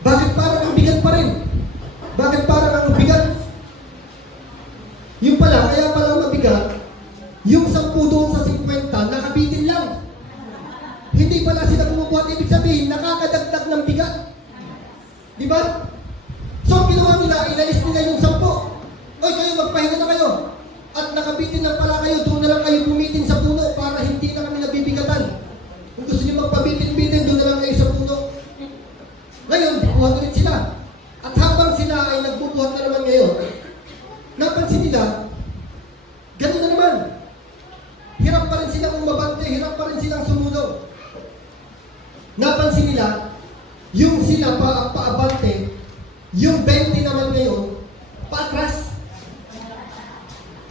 Bakit parang ang bigat pa rin? Bakit parang ang bigat? Yung pala, kaya pala mabigat, yung 10 doon sa 50, nakabitin lang. Hindi pala sila bumubuhat, ibig sabihin, nakakadagdag ng bigat. Di ba? So, ang ginawa nila, inalis nila yung 10. Oy, kayo, magpahinga na kayo. At nakabitin na pala kayo, doon na lang kayo bumitin sa puno para hindi na kami nabibigatan. Kung gusto niyo magpabitin-bitin, doon na lang kayo sa puno. Ngayon, buhat ulit sila. At habang sila ay nagbubuhat na naman ngayon, napansin nila, gano'n na naman. Hirap pa rin silang umabante, hirap pa rin silang sumulo. Napansin nila, yung sila paabante, yung 20 naman ngayon, paatras.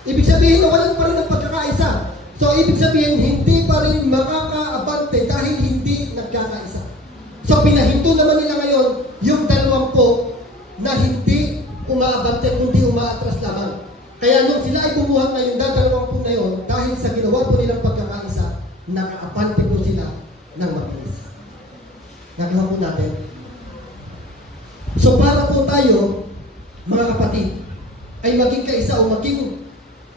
Ibig sabihin, walang pa rin ang pagkakaisa. So, ibig sabihin, hindi pa rin makakaabante dahil hindi nagkakaisa. So, pinahinto naman nila ngayon yung 20 na hindi umaabante, kundi umaatras lamang. Kaya nung sila ay bumuhat na yung 20 na yun, dahil sa ginawa po nilang pagkakaisa, nakaabante po sila ng mabilis. Nagawa po natin. So, para po tayo, mga kapatid, ay maging kaisa o maging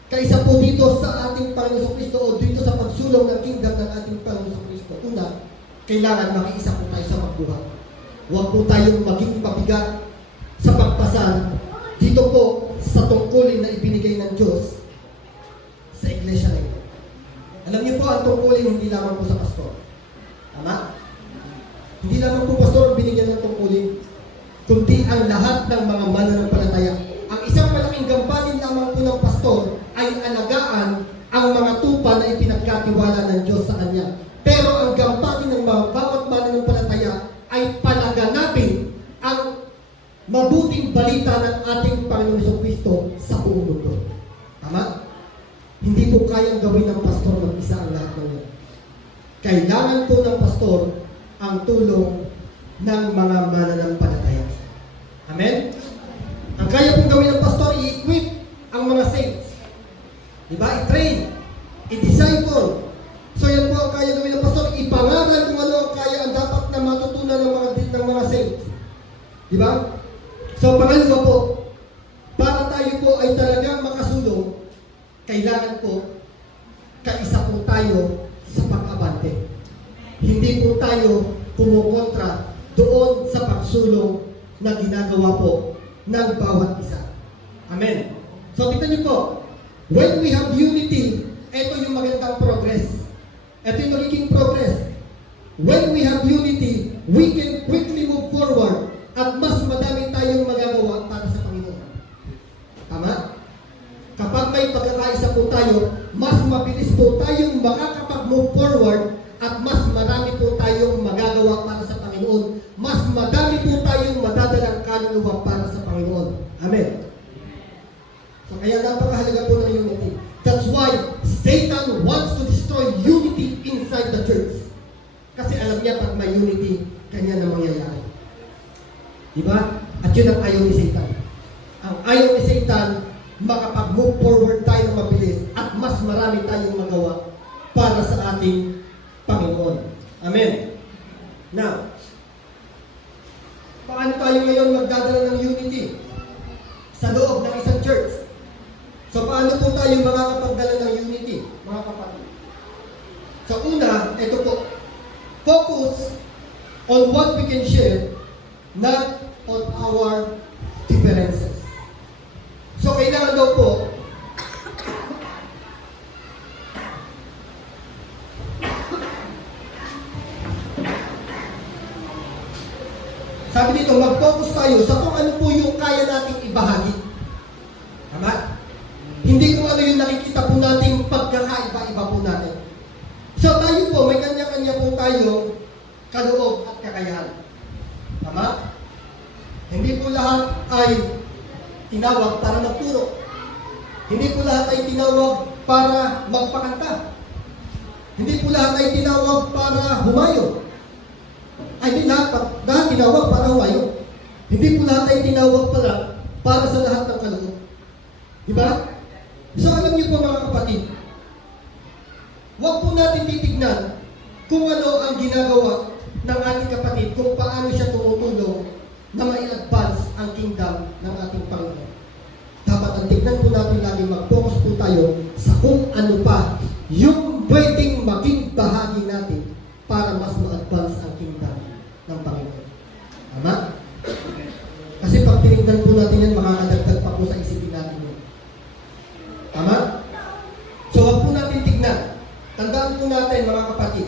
kaisa po dito sa ating Panginoon Kristo o dito sa pagsulong ng kingdom ng ating Panginoon Kristo. Una, kailangan makiisa po tayo sa pagbuhat. Huwag po tayong maging pabigat sa pagpasal dito po sa tungkulin na ibinigay ng Diyos sa iglesia na ito. Alam niyo po, ang tungkulin hindi lamang po sa pastor. Tama? Hindi lamang po pastor ang binigyan ng tungkulin, kundi ang lahat ng mga mananampalataya. Ang isang malaking gampanin lamang po ng pastor ay alagaan ang mga tupa na ipinagkatiwala ng Diyos sa kanya. Pero ang gampanin ng mga bawat mananampalataya ay palaganapin ang mabuting balita ng ating Panginoon Kristo sa buong mundo. Tama? Hindi po kayang gawin ng pastor mag-isa ang lahat ng yan. Kailangan po ng pastor ang tulong ng mga mananampalataya. Amen? Ang kaya pong gawin ng pastor, i-equip ang mga saints. Diba? I-train, i-disciple. So yan po ang kaya gawin ng pastor, ipangaral kung ano ang kaya ang dapat na matutunan ng mga saints. Diba? So pangalawa po, para tayo po ay talagang makasulong, kailangan po, kaisa po tayo sa pag-abante. Hindi po tayo kumukontra doon sa pagsulong na ginagawa po ng bawat isa. Amen. So, tignan niyo po, when we have unity, ito yung magandang progress. Ito yung magiging progress. When we have unity, we can quickly move forward at mas madami tayong magagawa para sa Panginoon. Tama? Kapag may pagkakaisa po tayo, mas mabilis po tayong makakapag-move forward at mas marami po tayong magagawa para sa Panginoon. Mas madami po tayong madadalang kaluluwa para sa Panginoon. Amen. So kaya napakahalaga po ng unity. That's why Satan wants to destroy unity inside the church. Kasi alam niya pag may unity, kanya na mangyayari. Diba? At yun ang ayaw ni Satan. Ang ayaw ni Satan, makapag-move forward tayo ng mabilis at mas marami tayong magawa para sa ating Panginoon. Amen. Now, paano tayo ngayon magdadala ng unity sa loob ng isang church? So, paano po tayo makakapagdala ng unity, mga kapatid? So, una, ito po, focus on what we can share, not on our differences. So, kailangan daw po, sabi dito, mag-focus tayo sa kung ano po yung kaya nating ibahagi. Tama? Hindi kung ano yung nakikita po nating pagkakaiba-iba po natin. So tayo po, may kanya-kanya po tayo kaloob at kakayahan. Tama? Hindi po lahat ay tinawag para magturo. Hindi po lahat ay tinawag para magpakanta. Hindi po lahat ay tinawag para humayo. Ay, hindi lahat tinawag para humayo. Hindi po lahat ay tinawag para sa lahat ng kaloob. Diba? So alam niyo po mga kapatid, huwag po natin titignan kung ano ang ginagawa ng ating kapatid, kung paano siya tumutulong na mai-advance ang kingdom ng ating Panginoon. Dapat ang tignan po natin lagi, mag-focus po tayo sa kung ano pa yung pwedeng maging bahagi natin para mas ma-advance ang kingdom ng Panginoon. Tama? Kasi pag tinignan po natin yan, makakadagdag pa po sa isipin natin yun. Tama? So wag po natin tignan. Tandaan po natin mga kapatid,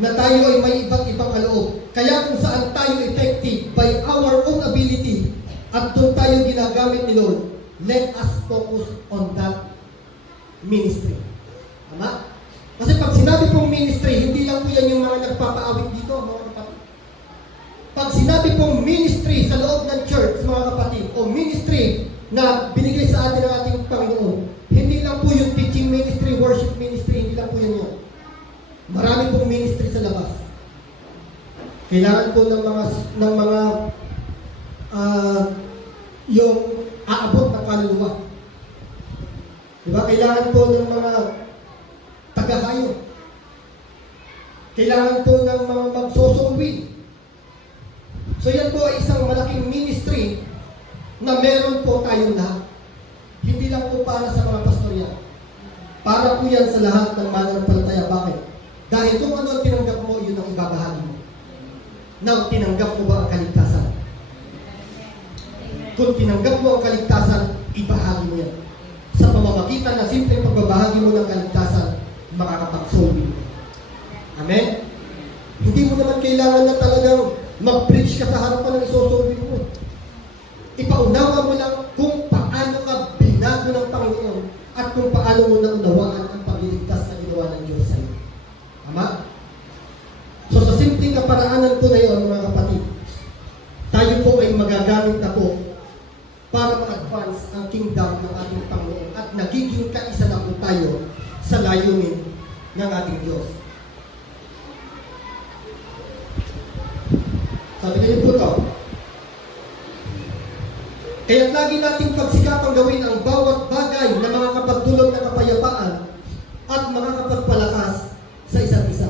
na tayo ay may iba't ibang kaloob. Kaya kung saan tayo effective by our own ability at doon tayo ginagamit ni Lord, let us focus on that ministry. Tama? Kasi pag sinabi pong ministry, hindi lang po yan yung mga nagpapaawit dito, mga kapatid. Pag sinabi pong ministry sa loob ng church, mga kapatid, o ministry na binigay sa atin ng ating Panginoon, hindi lang po yung teaching ministry, worship ministry, hindi lang po yan yun. Marami pong ministry sa labas. Kailangan po ng mga yung aabot ng kaluluwa. Diba? Kailangan po ng mga tagahayo. Kailangan po ng mga magsusulwi. So yan po ay isang malaking ministry na meron po tayong lahat. Hindi lang po para sa mga pastorya. Para po yan sa lahat ng mananampalataya. Bakit? Dahil kung ano ang tinanggap mo, yun ang ibabahagi mo. Now, tinanggap mo ba ang kaligtasan? Kung tinanggap mo ang kaligtasan, ibahagi mo yan. Sa pamamagitan na simpleng pagbabahagi mo ng kaligtasan, makakapag-solve. Amen? Hindi mo naman kailangan na talagang mag-preach ka sa harapan ng isosolve mo. Ipaunawa mo lang kung paano ka binago ng Panginoon at kung paano mo naunawaan ang pagliligtas na ginawa ng Diyos sa iyo. Tama? So sa simpleng kaparaanan po na yun, mga kapatid, tayo po ay magagamit na po para ma-advance ang kingdom ng ating Panginoon at nagiging kaisa na po tayo sa layunin ng ating Diyos. Sabi niyo po ito, kaya lagi nating pagsikapang gawin ang bawat bagay na mga kapagdulog na kapayapaan at mga kapagpalakas sa isa't isa.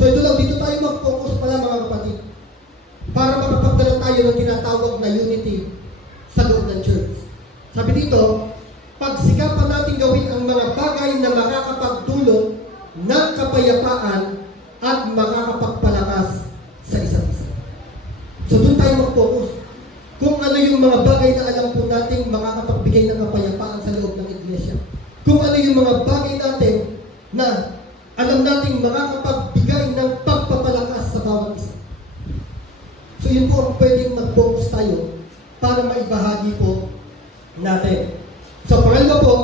So ito lang, dito tayo mag-focus pala mga kapatid para makapagdala tayo ng tinatawag na unity sa loob ng church. Sabi dito, pagsikapan natin gawin ang mga bagay na makakapagdulog ng kapayapaan at makakapagpalakas sa isa't isa. So doon tayo mag-focus. Kung ano yung mga bagay na alam po natin makakapagbigay ng kapayapaan sa loob ng iglesia. Kung ano yung mga bagay natin na alam natin makakapagbigay ng pagpapalakas sa bawat isa. So yun po ang pwedeng mag-focus tayo para maibahagi po natin. So pangalawa po,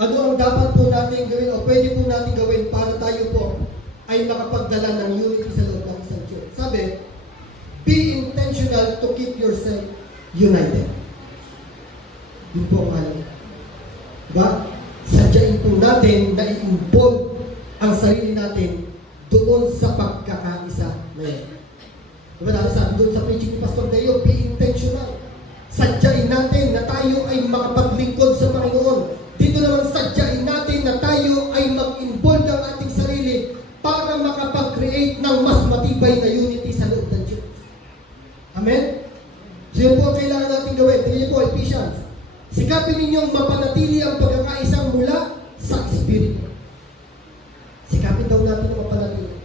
ano ang dapat po natin gawin o pwede po natin gawin para tayo po ay makapagdala ng unity sa loob ng isang church. Sabi, be intentional to keep yourself united. Yun po ang alam. Diba? Sadyain po natin na i-involve ang sarili natin doon sa pagkakaisa na yun. Diba dahil sabi doon sa preaching ni Pastor Dayo, be intentional. Sadyain natin na tayo ay makapaglingkod sa Panginoon. Dito naman sadyain natin na tayo ay mag-involve ng ating sarili para makapag-create ng mas matibay na unity sa loob ng Diyos. Amen? So yun po ang kailangan natin gawin. Tingnan po, Ephesians. Sikapin ninyong mapanatili ang pagkakaisang mula sa Espiritu. Sikapin daw natin ang mapanatili.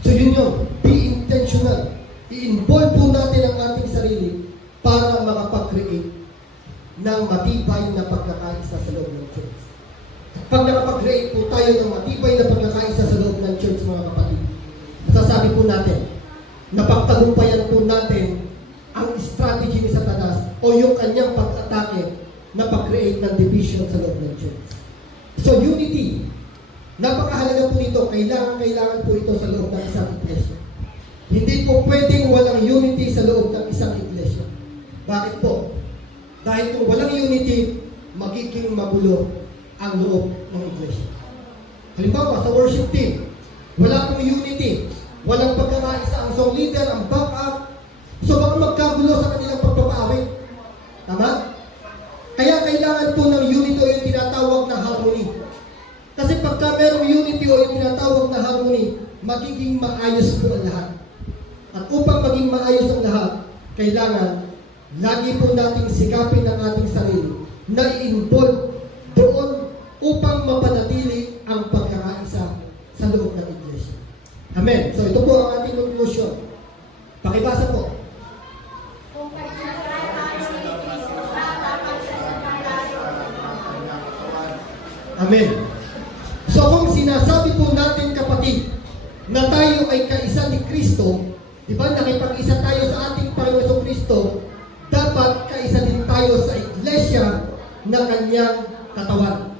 So yun yun. Be intentional. I-involve po natin ang ating sarili para makapag-create ng matibay na pagkakaisa sa loob ng church. Pag nakapag-create po tayo ng matibay na pagkakaisa sa loob ng church, mga kapatid, masasabi po natin, napagtagumpayan po natin ang strategy ni Satanas o yung kanyang pag-atake na pag-create ng division sa loob ng church. So unity, napakahalaga po nito, kailangan po ito sa loob ng isang iglesia. Hindi po pwedeng walang unity sa loob ng isang iglesia. Bakit po? Dahil kung walang unity, magiging magulo ang loob ng iglesia. Halimbawa, sa worship team, wala pong unity, walang pagkakaisa ang song leader, ang backup, so baka magkagulo sa kanilang pagpapaawit. Tama? Kaya kailangan po ng unity o yung tinatawag na harmony. Kasi pagka merong unity o yung tinatawag na harmony, magiging maayos po ang lahat. At upang maging maayos ang lahat, kailangan lagi po nating sikapin ang ating sarili na i-involve doon upang mapanatili ang pagkakaisa sa loob ng iglesia. Amen. So ito po ang ating conclusion. Pakibasa po. Amen. So kung sinasabi po natin, kapatid, na tayo ay kaisa ni Kristo, di ba, nakipag-isa tayo sa ating Panginoon Kristo, dapat kaisa din tayo sa iglesia na kanyang katawan.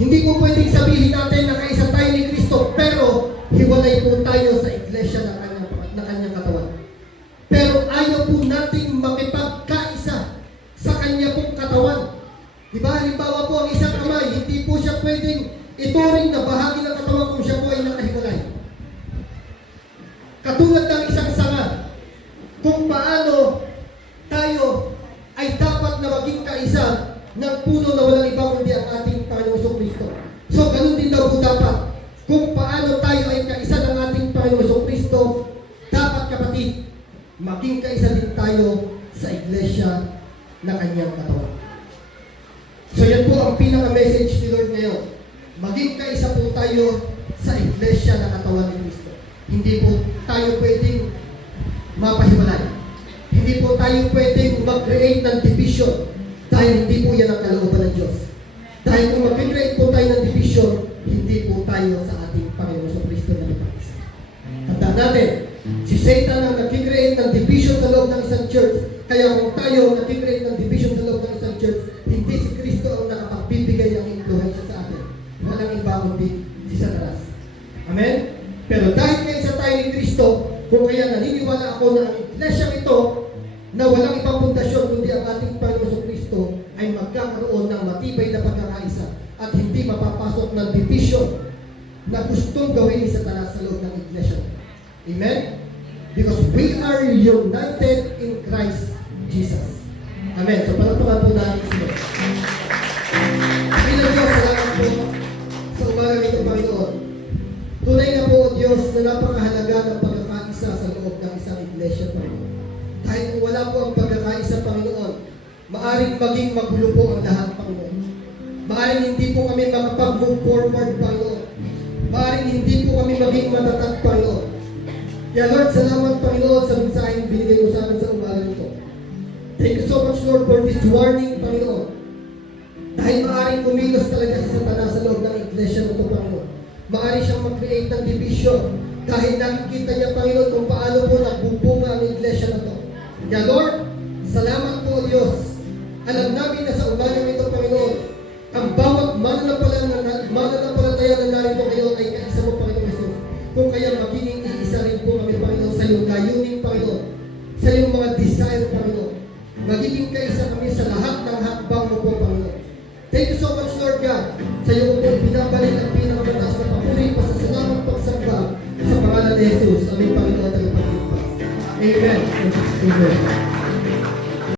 Hindi po pwedeng sabihin natin na kaisa tayo ni Kristo, pero hiwalay po tayo sa iglesia na kanyang katawan. Pero ayaw po nating makipagkaisa sa kanya pong katawan. Diba? Halimbawa po ang isang kamay, hindi po siya pwedeng ituring na bahagi ng katawan kung siya po ay nakahiwalay. Katulad ng isang sanga, kung paano tayo ay dapat na maging kaisa ng puno na walang iba kundi ang ating Panginoong Kristo. So, ganun din daw po dapat. Kung paano tayo ay kaisa ng ating Panginoong Kristo, dapat, kapatid, maging kaisa din tayo sa iglesia na kanyang katawan. So, yan po ang pinaka-message ni Lord ngayon. Maging kaisa po tayo sa iglesia na katawan ni Kristo. Hindi po tayo pwedeng mapahiwalay. Hindi po tayo pwedeng mag-create ng division dahil hindi po yan ang kalooban ng Diyos. Dahil kung mag-create po tayo ng division, hindi po tayo sa ating Panginoon Kristo na nagpapisa. Tandaan natin, si Satan ang nag-create ng division sa loob ng isang church. Kaya kung tayo nag-create ng division sa loob ng isang church, hindi si Kristo ang nakapagbibigay ng influensya sa atin. Walang iba kundi si Satanas. Amen? Pero dahil kaisa tayo ni Kristo, kung kaya naniniwala ako na ang iglesia ito na walang ibang pundasyon kundi ang ating Panginoon Kristo ay magkakaroon ng matibay na pagkakaisa at hindi mapapasok ng division na gustong gawin ni Satanas sa loob ng iglesia. Amen? Because we are united in Christ Jesus. Amen. So palagpakan po natin sila. Bilang Diyos, salamat po sa umaga nito, Panginoon. Tunay nga po, O Diyos, na napakahalaga ng pagkakaisa sa loob ng isang iglesia, Panginoon. Dahil kung wala po ang pagkakaisa, Panginoon, maaring maging magulo po ang lahat, Panginoon. Maaring hindi po kami makapag-move forward, Panginoon. Maaring hindi po kami maging matatag, Panginoon. Kaya Lord, salamat, Panginoon, sa mensaheng binigay mo sa amin sa umaga nito. Thank you so much, Lord, for this warning, Panginoon. Dahil maaaring kumilos talaga si Satanas sa loob ng iglesia nito, Panginoon. Maaari siyang mag-create ng division dahil nakikita niya, Panginoon, kung paano po nagbubunga ang iglesia na to. Kaya Lord, salamat po, Diyos. Alam namin na sa umaga nito, Panginoon, ang bawat mananampalataya na narito ngayon ay kaisa mo, Panginoon Jesus. Kung kaya magiging iisa rin po kami, Panginoon, sa iyong layunin, Panginoon, sa iyong mga desire, Panginoon. Magiging kaisa kami sa lahat ng hakbang mo po, Panginoon. Thank you so much, Lord God. Sa iyo po binabalik ang pinakamataas na papuri, pasasalamat, pagsamba sa pangalan ni Jesus, aming Panginoon at Panginoon. Amen. Amen.